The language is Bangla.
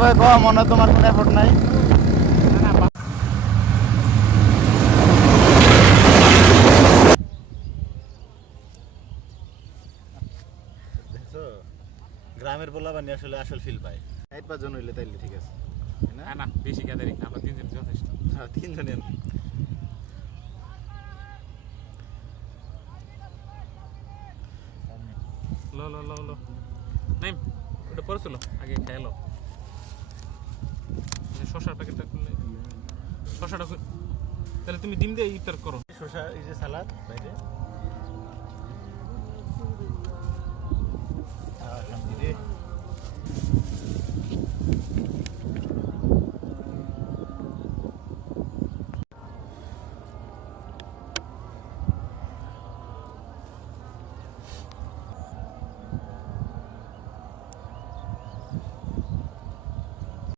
ভাই কম মনে হয় তোমার কোনো এফোর্ট নাই। গ্রামের পোলাবানি আসলে আসল ফিল পায়। 4-5 জন হইলে তাইলে ঠিক আছে না না বেশি গ্যাদারিং আমরা 3 জন যথেষ্ট। হ্যাঁ 3 জনের লো লো লো লো নাই ওটা পরে চলো আগে খেয়ে লো। শশার প্যাকেটটা খুললে শশাটা তাহলে তুমি ডিম দিয়ে ইফতার করো। শসা এই যে সালাদ বাইরে